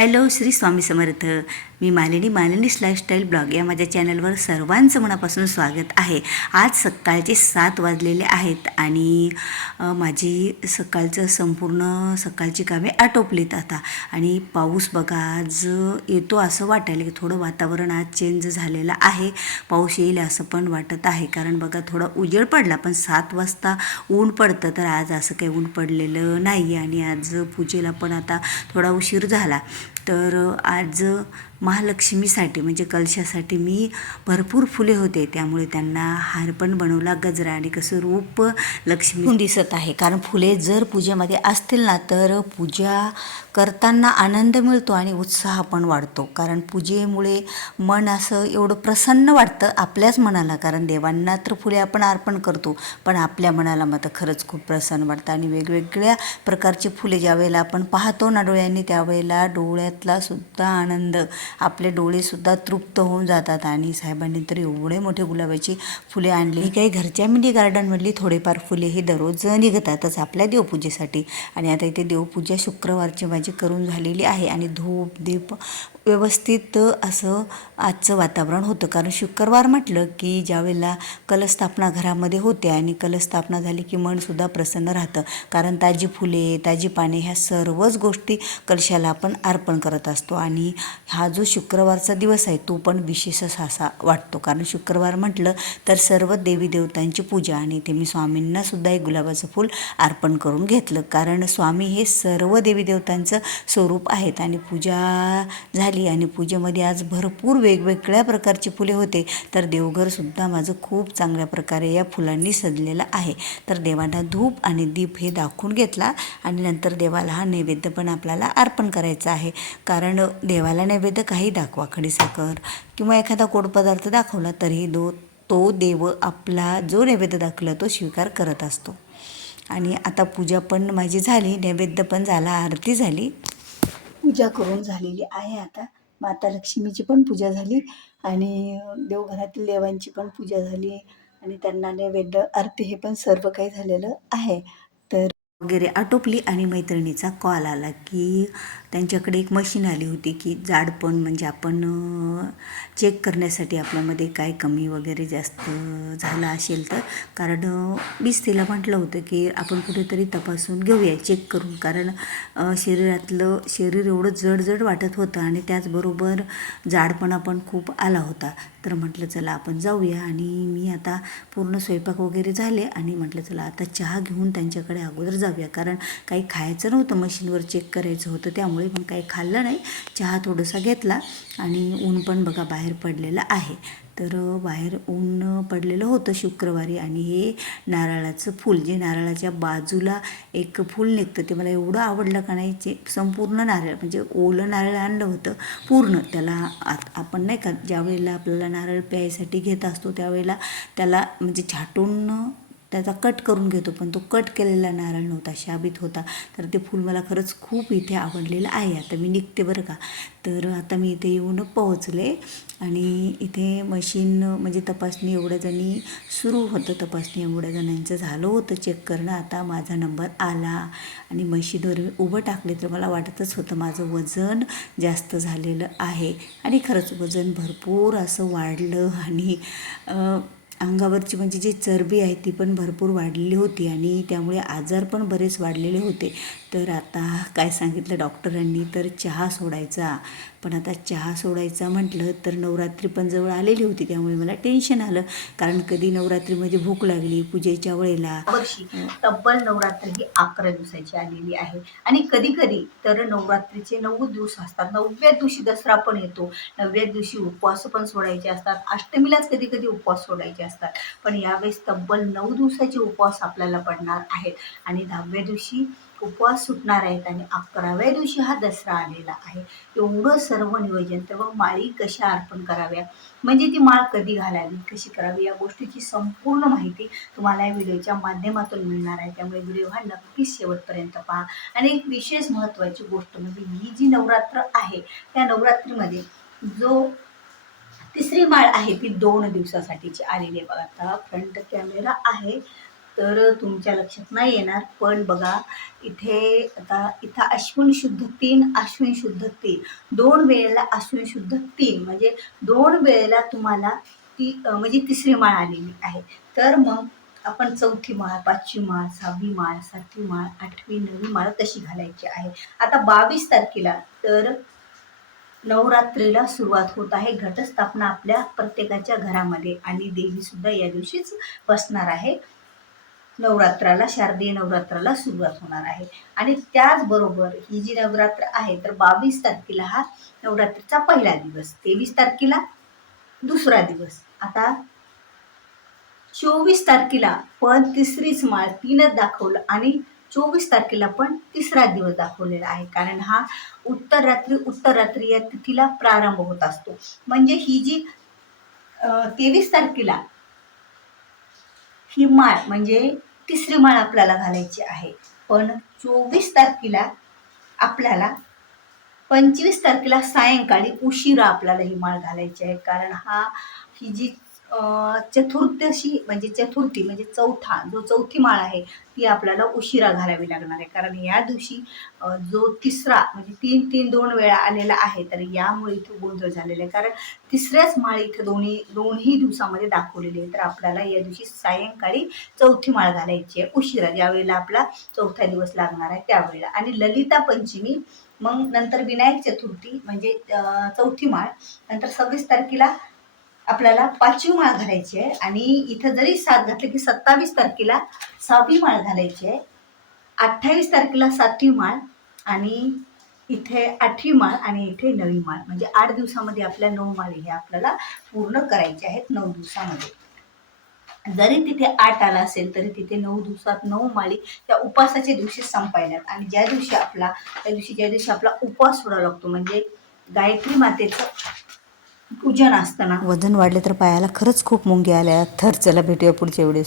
Hello Shri Swami Samarth. मी Malini Malini's lifestyle blog या माझ्या चॅनलवर सर्वांचं मनापासून स्वागत आहे. आज सकाळचे सात वाजलेले आहेत आणि माझी सकाळचं संपूर्ण सकाळची कामे आटोपलीत आता. आणि पाऊस बघा आज येतो असं वाटायला की थोडं वातावरण आज चेंज झालेलं आहे. पाऊस येईल असं पण वाटत आहे. कारण बघा थोडा उजेड पडला पण सात वाजता ऊन पडतं तर आज असं काही ऊन पडलेलं नाही आणि आज पूजेला पण आता थोडा उशीर झाला. तर आज महालक्ष्मीसाठी म्हणजे कलशासाठी मी भरपूर फुले होते. त्यामुळे त्यांना हार पण बनवला गजरा आणि कसं रूप लक्ष्मी दिसत आहे. कारण फुले जर पूजेमध्ये असतील ना तर पूजा करताना आनंद मिळतो आणि उत्साह पण वाढतो. कारण पूजेमुळे मन असं एवढं प्रसन्न वाटतं आपल्याच मनाला. कारण देवांना तर फुले आपण अर्पण करतो पण आपल्या मनाला मात्र खरंच खूप प्रसन्न वाटतं. आणि वेगवेगळ्या प्रकारची फुले ज्यावेळेला आपण पाहतो ना डोळ्यांनी त्यावेळेला डोळ्या सुद्धा आनंद. आपले डोळेसुद्धा तृप्त होऊन जातात. आणि साहेबांनी तर एवढे मोठे गुलाबाची फुले आणली. काही घरच्या मिनी गार्डनमधली थोडेफार फुले हे दररोज निघतातच आपल्या देवपूजेसाठी. आणि आता इथे देवपूजा शुक्रवारची माझी करून झालेली आहे. आणि धूप दीप व्यवस्थित असं आजचं वातावरण होतं. कारण शुक्रवार म्हटलं की ज्यावेळेला कलस्थापना घरामध्ये होते आणि कलस्थापना झाली की मनसुद्धा प्रसन्न राहतं. कारण ताजी फुले ताजी पाने ह्या सर्वच गोष्टी कलशाला आपण अर्पण करत असतो. आणि हा जो शुक्रवारचा दिवस आहे तो पण विशेषच असा वाटतो. कारण शुक्रवार म्हटलं तर सर्व देवी देवतांची पूजा आणि इथे मी स्वामींना सुद्धा एक गुलाबाचं फूल अर्पण करून घेतलं. कारण स्वामी हे सर्व देवी देवतांचं स्वरूप आहेत आणि पूजा झाली आणि पूजेमध्ये आज भरपूर वेगवेगळ्या प्रकारची फुले होते तर देवघरसुद्धा माझं खूप चांगल्या प्रकारे या फुलांनी सजलेलं आहे. तर देवांना धूप आणि दीप हे दाखवून घेतला आणि नंतर देवाला हा नैवेद्य पण आपल्याला अर्पण करायचा आहे. कारण देवाला नैवेद्य काही दाखवा खडीसाखर किंवा एखादा गोड पदार्थ दाखवला तरीही दो तो देव आपला जो नैवेद्य दाखवला तो स्वीकार करत असतो. आणि आता पूजा पण माझी झाली नैवेद्य पण झाला आरती झाली. पूजा करून झालेली आहे आता. माता लक्ष्मीची पण पूजा झाली आणि देवघरातील देवांची पण पूजा झाली आणि त्यांना नैवेद्य आरती हे पण सर्व काही झालेलं आहे. तर वगैरे आटोपली आणि मैत्रिणीचा कॉल आला की त्यांच्याकडे एक मशीन आली होती की जाडपण म्हणजे आपण चेक करण्यासाठी आपल्यामध्ये काय कमी वगैरे जास्त झालं असेल तर. कारण मीच तिला म्हटलं होतं की आपण कुठेतरी तपासून घेऊया चेक करून. कारण शरीरातलं शरीर एवढं जड जड वाटत होतं आणि त्याचबरोबर जाडपणा पण खूप आला होता. तर म्हटलं चला आपण जाऊया आणि मी आता पूर्ण स्वयंपाक वगैरे झाले आणि म्हटलं चला आता चहा घेऊन त्यांच्याकडे अगोदर जाऊया. कारण काही खायचं नव्हतं मशीनवर चेक करायचं होतं त्यामुळे पण काही खाल्लं नाही. चहा थोडासा घेतला आणि ऊन पण बघा बाहेर पडलेलं आहे. तर बाहेर ऊन पडलेलं होतं शुक्रवारी आणि हे नारळाचं फूल जे नारळाच्या बाजूला एक फूल निघतं ते मला एवढं आवडलं का नाही जे संपूर्ण नारळ म्हणजे ओलं नारळ आणलं होतं पूर्ण त्याला आत आपण नाही का ज्यावेळेला आपल्याला नारळ प्यायसाठी घेत असतो त्यावेळेला त्याला म्हणजे छाटून त्याचा कट करून घेतो पण तो कट केलेला नारळ नव्हता शाबित होता. तर ते फूल मला खरंच खूप इथे आवडलेलं आहे. आता मी निघते बरं का. तर आता मी इथे येऊन पोहोचले आणि इथे मशीन म्हणजे तपासणी एवढ्या जणी सुरू होतं. तपासणी एवढ्या जणांचं झालं होतं चेक करणं. आता माझा नंबर आला आणि मशीनवर मी उभं टाकले तर मला वाटतच होतं माझं वजन जास्त झालेलं आहे. आणि खरंच वजन भरपूर असं वाढलं आणि अंगावरची म्हणजे जी चरबी आहे ती पण भरपूर वाढलेली होती आणि त्यामुळे आजार पण बरेच वाढलेले होते. तर आता काय सांगितलं डॉक्टरांनी तर चहा सोडायचा. पण आता चहा सोडायचा म्हटलं तर नवरात्री पण जवळ आलेली होती त्यामुळे मला टेन्शन आलं. कारण कधी नवरात्रीमध्ये भूक लागली पूजेच्या वेळेला. वर्षी तब्बल नवरात्र ही अकरा दिवसाची आलेली आहे. आणि कधी कधी तर नवरात्रीचे नऊ दिवस असतात. नवव्या दिवशी दसरा पण येतो. नवव्या दिवशी उपवास पण सोडायचे असतात. अष्टमीलाच कधी कधी उपवास सोडायचे असतात. पण यावेळेस तब्बल नऊ दिवसाचे उपवास आपल्याला पडणार आहेत. आणि दहाव्या दिवशी उपवास सुटणार आहेत आणि अकराव्या दिवशी हा दसरा आलेला आहे. एवढं सर्व नियोजन तेव्हा माळी कशा अर्पण कराव्या? म्हणजे ती माळ कधी घालावी कशी करावी? या गोष्टीची संपूर्ण माहिती तुम्हाला या व्हिडिओच्या माध्यमातून मिळणार आहे. त्यामुळे व्हिडिओ हा नक्कीच शेवटपर्यंत पहा. आणि एक विशेष महत्त्वाची गोष्ट म्हणजे ही जी नवरात्र आहे त्या नवरात्रीमध्ये जो तिसरी माळ आहे ती दोन दिवसासाठीची आलेली आहे. बघा आता फ्रंट कॅमेरा आहे. तर तुमच्या लक्षात नाही येणार पण बघा इथे आता इथं अश्विन शुद्ध तीन अश्विन शुद्ध तीन. दोन वेळेला अश्विन शुद्ध तीन. म्हणजे दोन वेळेला तुम्हाला ती म्हणजे तिसरी माळ आलेली आहे. तर मग आपण चौथी माळ पाचवी माळ सहावी माळ सातवी माळ आठवी नववी माळ तशी घालायची आहे. आता बावीस तारखेला तर नवरात्रीला सुरुवात होत आहे. घटस्थापना आपल्या प्रत्येकाच्या घरामध्ये आणि देवी सुद्धा या दिवशीच बसणार आहे. नवरात्राला शारदीय नवरात्राला सुरुवात होणार आहे. आणि त्याचबरोबर ही जी नवरात्र आहे तर बावीस तारखेला हा नवरात्रीचा पहिला दिवस तेवीस तारखेला दुसरा दिवस. आता चोवीस तारखेला पण तिसरीच माळ तीनच दाखवलं आणि चोवीस तारखेला पण तिसरा दिवस दाखवलेला आहे. कारण हा उत्तर रात्री उत्तर रात्री या तिथीला प्रारंभ होत असतो. म्हणजे ही जी तेवीस तारखेला ही माळ म्हणजे तिसरी माळ आपल्याला घालायची आहे. पण चोवीस तारखेला आपल्याला पंचवीस तारखेला सायंकाळी उशिरा आपल्याला ही माळ घालायची आहे. कारण हा ही जी चतुर्दशी म्हणजे चतुर्थी म्हणजे चौथा जो चौथी माळ आहे ती आपल्याला उशिरा घालावी लागणार आहे. कारण या दिवशी जो तिसरा म्हणजे तीन तीन दोन वेळा आलेला आहे तर यामुळे इथे गोंधळ झालेला आहे. कारण तिसऱ्याच माळ इथं दोन्ही दोन्ही दिवसामध्ये दाखवलेली आहे. तर आपल्याला या दिवशी सायंकाळी चौथी माळ घालायची आहे उशिरा. ज्यावेळेला आपला चौथा दिवस लागणार आहे त्यावेळेला. आणि ललिता पंचमी मग नंतर विनायक चतुर्थी म्हणजे चौथी माळ नंतर सव्वीस तारखेला आपल्याला पाचवी माळ घालायची आहे. आणि इथं जरी सात घातले की सत्तावीस तारखेला सहावी माळ घालायची आहे. अठ्ठावीस तारखेला सातवी माळ आणि इथे आठवी माळ आणि इथे नवी माळ. म्हणजे आठ दिवसामध्ये आपल्या नऊ माळी हे आपल्याला पूर्ण करायचे आहेत नऊ दिवसामध्ये. जरी तिथे आठ आला असेल तरी तिथे नऊ दिवसात नऊ माळी त्या उपासाच्या दिवशी संपायल्यात. आणि ज्या दिवशी आपला त्या दिवशी ज्या दिवशी आपला उपवास सोडावा लागतो म्हणजे गायत्री मातेचं पूजन असताना. वजन वाढले तर पायाला खरंच खूप मुंग्या आल्या. थर चला भेटूया पुढच्या व्हिडिओ